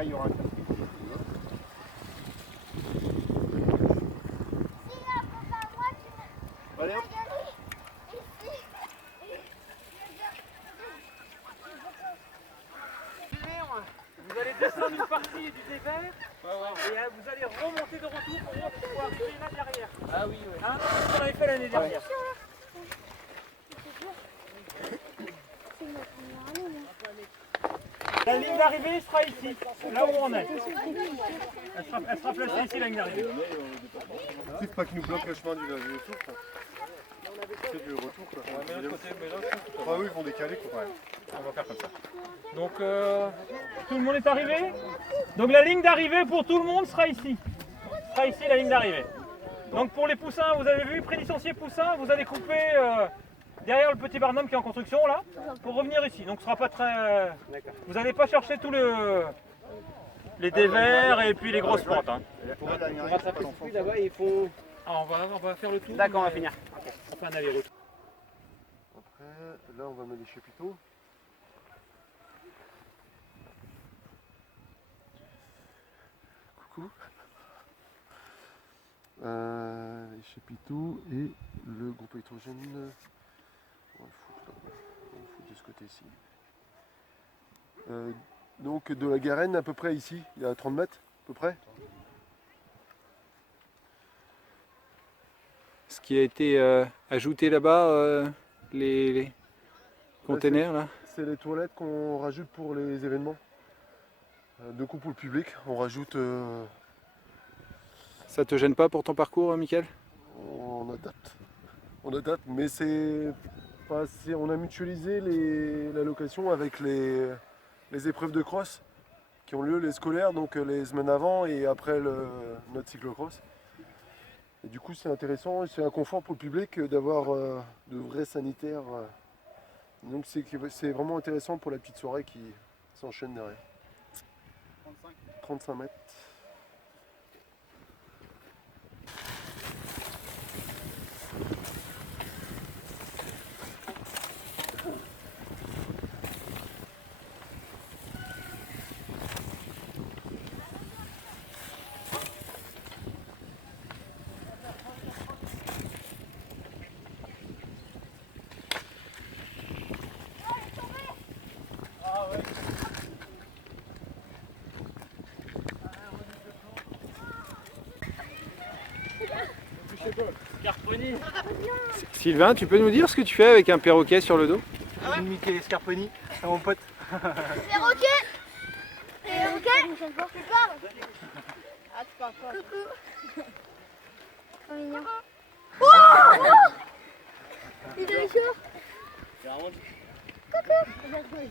après il y aura un circuit. Allez hop. Vous allez descendre une partie du désert et vous allez remonter de retour pour arriver là derrière. Ah oui, oui. Hein, c'est ce qu'on avait fait l'année dernière. La ligne d'arrivée sera ici, là où on est. Elle sera placée ici, la ligne d'arrivée. Il faut pas qu'ils nous bloquent le chemin du retour. C'est du retour quoi. Ah oui, ils vont décaler quoi. On va faire comme ça. Donc tout le monde est arrivé. Donc la ligne d'arrivée pour tout le monde sera ici. Sera ici la ligne d'arrivée. Donc pour les poussins, vous avez vu, prélicencié poussin, vous allez couper derrière le petit barnum qui est en construction là, pour revenir ici. Donc ce sera pas très. Vous n'allez pas chercher tous les dévers et puis les grosses pentes. Hein. Pour rattraper ce puits là-bas, il faut. Ah, on va faire le tour. D'accord, on va finir. On fait un aller-retour. Après, là on va mettre les chapiteaux. Coucou. Les chapiteaux et le groupe électrogène. On va le foutre là. On va le foutre de ce côté-ci. Donc de la Garenne à peu près ici, il y a 30 mètres à peu près. Ce qui a été ajouté là-bas, les containers là. C'est les toilettes qu'on rajoute pour les événements. De coup pour le public, on rajoute. Ça te gêne pas pour ton parcours, Mickaël? On adapte. On adapte, mais on a mutualisé la location avec les épreuves de cross qui ont lieu les scolaires, donc les semaines avant et après notre cyclocross. Et du coup c'est intéressant, c'est un confort pour le public d'avoir de vrais sanitaires. Donc c'est vraiment intéressant pour la petite soirée qui s'enchaîne derrière. 35 mètres. Scarponi. Sylvain, tu peux nous dire ce que tu fais avec un perroquet sur le dos? J'ai Michael Scarponi, c'est mon pote. Perroquet. Tu parles. Ah, tu parles pas. Coucou. Trop mignon. Il est chaud. Coucou.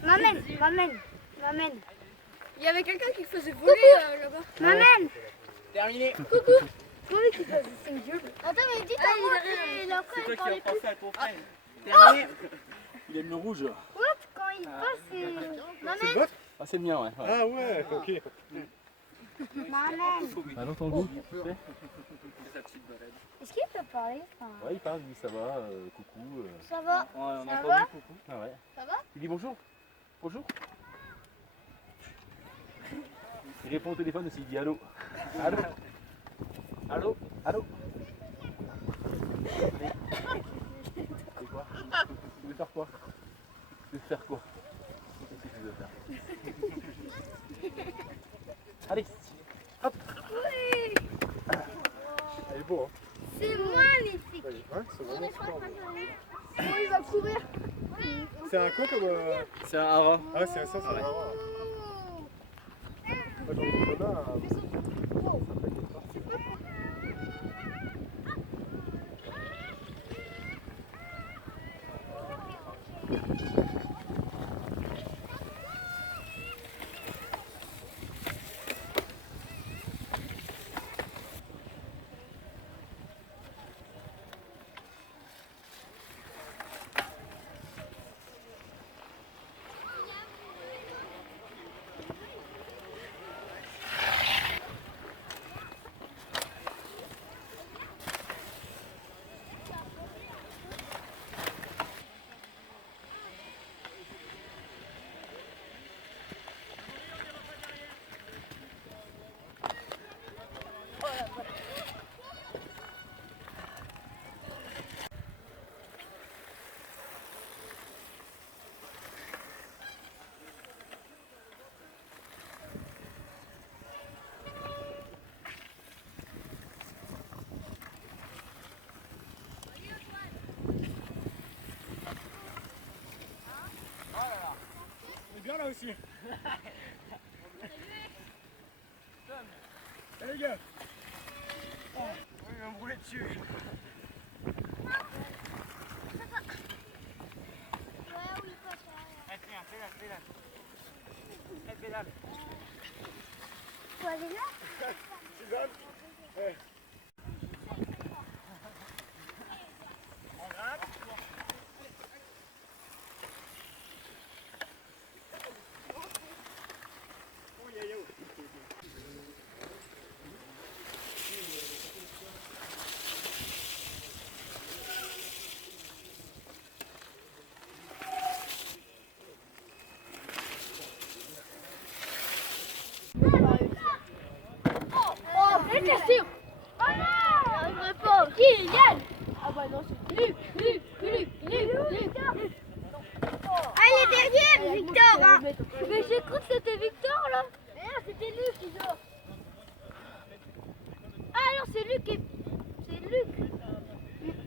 M'amène. Il y avait quelqu'un qui faisait voler là-bas. M'amène. Terminé. Coucou. Comment tu fais? C'est une gueule. Attends, mais dis ta moi il a C'est toi qui as pensé à ton frère. Terminé. Il aime le rouge. What? Quand il passe, c'est... M'amène. Ah, c'est le mien, ouais. Ah ouais, ok. M'amène. Alors ton goût? Est-ce qu'il peut parler? Enfin, Ouais, il parle, il dit ça va, coucou. ça va? Ouais, on Ça a va? entendu coucou. Ah ouais. Ça va? Il dit bonjour. Bonjour. Il répond au téléphone aussi, il dit allô. Allô. Allô. Allô. C'est quoi? Tu veux faire quoi? Tu veux faire quoi? Qu'est-ce que tu veux faire? Allez. Hop. Oui. Elle est beau hein. C'est magnifique. Ouais, c'est vraiment super beau. Oh, il va courir. C'est un quoi comme. C'est un hara. Ah c'est ça, c'est un rare. J'en ai pas là. aussi. Eh les gars. Oui, il va me rouler dessus. Ouais, oui, quoi, ça. Allez, pédale. Allez, pédale. Faut aller là? Suzanne. Ouais. On grimpe. Oh, elle est cassée. J'arriverai pas. Qui, Yann? Ah bah non, c'est Luc. Allez, derrière, Victor. Hein. Mais j'ai cru que c'était Victor, là. Mais non, c'était Luc, Iso. Ah non, c'est Luc et... C'est Luc.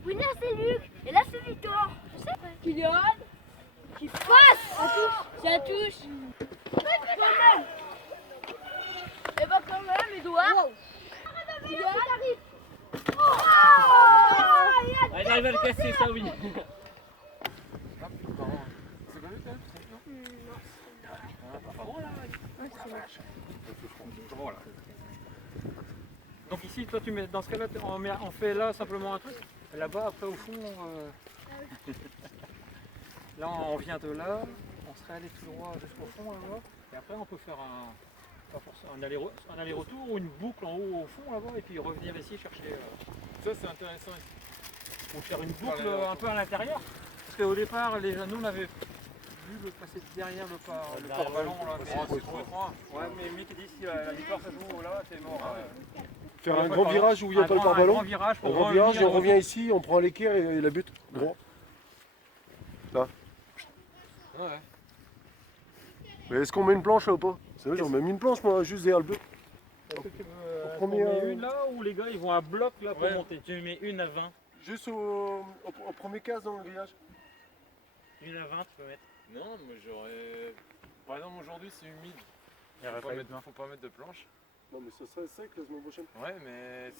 Oui, là, c'est Luc. Et là, c'est Victor. Je sais. Kylian. Qui passe. Ça touche. Quand même. Et bah quand même, Edouard. Kylian arrive. Allez, arrive à le casser, ça oui. C'est pas lui quand même? Donc ici, toi, tu mets dans ce cas-là, on fait là simplement un truc. Là-bas, après au fond, là on vient de là, on serait allé tout droit jusqu'au fond là-bas, et après on peut faire un aller-retour ou une boucle en haut au fond là-bas, et puis revenir ici chercher, Ça c'est intéressant ici. ou faire une boucle un peu à l'intérieur. Parce qu'au départ, nous on avait vu le passer derrière le pare-ballon là, mais c'est trop étroit. Ouais, mais Mick dit si la victoire se joue là, c'est mort. Faire un grand virage où il n'y a pas le Un pare-ballon. grand virage Un pour grand virage et on revenir revient ici, on prend l'équerre et la butte. Droit. Ouais. Mais est-ce qu'on met une planche là ou pas? C'est vrai, j'en ai mis une planche moi, juste derrière le but. Est-ce que tu veux Premier, en mettre une là ou les gars ils vont à bloc là pour Ouais. monter? Tu mets une à 20. Juste au premier case dans le grillage. Une à 20 tu peux mettre. Non, mais j'aurais. Par exemple, aujourd'hui c'est humide. Il y aurait pas eu de vin. Faut pas mettre de planche. Non mais ça serait sec la semaine prochaine. Ouais, mais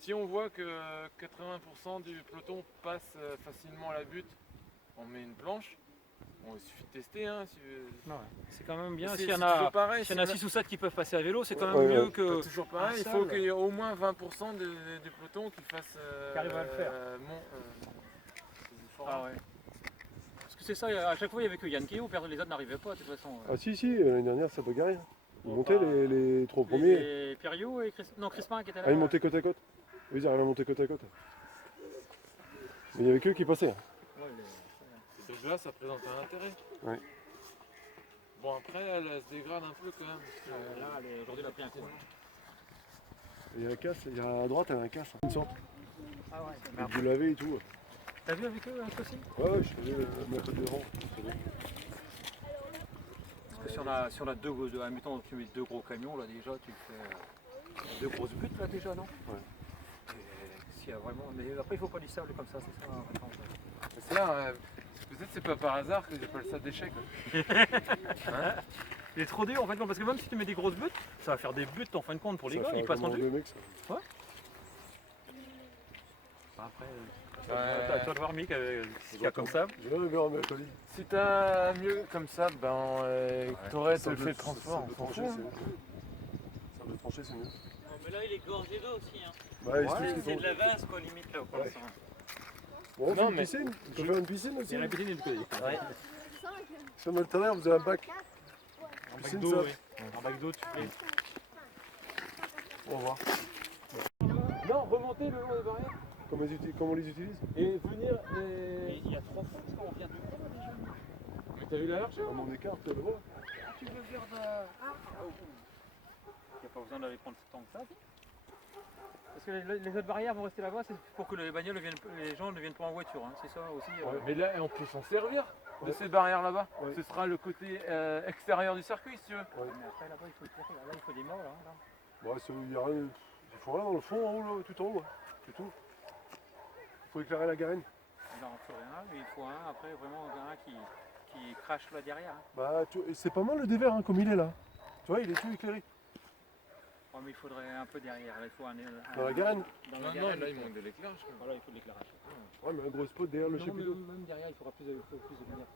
si on voit que 80% du peloton passe facilement à la butte, on met une planche. Bon, il suffit de tester. Hein, C'est quand même bien. C'est S'il y en toujours a, pareil. s'il y en a 6 ou 7 qui peuvent passer à vélo, c'est quand même Ouais, mieux ouais. que. C'est toujours pareil. Il un faut seul. qu'il y ait au moins 20% du peloton qui fasse. Qui arrive à le faire. ces efforts. Ah ouais. Parce que c'est ça, à chaque fois il y avait que Yann Keo, les autres n'arrivaient pas de toute façon. Ah si, l'année dernière ça bagarrait. Ils Bon, montaient bah, les trois premiers. Et Pierriot et Crispin qui étaient là. Ah ils montaient côte à côte. Oui, ils arrivaient à monter côte à côte. Mais il y avait que eux qui passaient. Ouais, Et donc là, ça présente un intérêt. Ouais. Bon, après, elle se dégrade un peu quand même. là, aujourd'hui, elle a pris un coup. Il y a un casse, il y a à droite il y a un casse. Une sorte. Ah ouais. Avec du lavé et tout. T'as vu avec eux un aussi? Ouais, je faisais ma côte de rang. Parce que si on a admettons tu mets 2 gros camions là déjà, tu fais 2 grosses buttes là déjà, non? Ouais. Et s'il y a vraiment. Mais après il faut pas du sable comme ça, c'est ça. Attends, C'est là, peut-être c'est pas par hasard que j'appelle ça d'échec. il est trop dur en fait, parce que même si tu mets des grosses buttes, ça va faire des buts en fin de compte pour les Ça gars, fait ils passeront comme dessus. deux mecs, ça. Après, Ouais. tu vas te voir Mick ce qu'il y a comme ça. Je vais vers mercredi. Si t'as mieux comme ça, ben t'aurais Ça te fait veut- le transport. ça veut on s'en trancher, fout, hein. c'est mieux. Ça veut trancher, c'est mieux. Mais là, il est gorgé d'eau aussi. Hein. Bah, il se Ouais, touche, C'est ils de la vase, quoi, limite, là. Ouais. Quoi. Bon, on fait Non, une mais- piscine. On peut faire une piscine aussi. Il y a la piscine et le côté. Ouais. Comme tout à l'heure, vous avez un bac. En bac Piscine, d'eau, ça. oui. En bac d'eau, tu fais. On va voir. Non, remonter le long des barrières Comment on les utilise? et venir. Et il y a 3 fois, je crois, on vient de quoi, là, déjà? Mais t'as vu la largeur? On écarte, tu le vois. Tu veux faire de. Il n'y a pas besoin d'aller prendre ce temps que ça. Parce que les autres barrières vont rester là-bas, c'est pour que les gens ne viennent pas en voiture, hein. C'est ça aussi. Mais là, on peut s'en servir de ces barrières là-bas. Ouais. Ce sera le côté extérieur du circuit si tu veux. Mais après là-bas, il faut tirer. Là, il faut des mâts. Là. Bon, il y a rien. Il faut rien dans le fond, en haut, là, tout en haut. Là. C'est tout. Il faut éclairer la garenne. Il en faut un, mais il faut un après vraiment un qui qui crache là derrière. Hein. Bah, c'est pas mal le dévers hein, comme il est là. Tu vois, il est tout éclairé. Oh, mais il faudrait un peu derrière. Là, il faut un Dans la garenne. dans Non, la non, garenne, là il il faut- manque de l'éclairage. quand même. Voilà, il faut de l'éclairage. Ouais, mais un gros spot derrière le Non, chapiteau. même derrière, il faudra plus de lumière.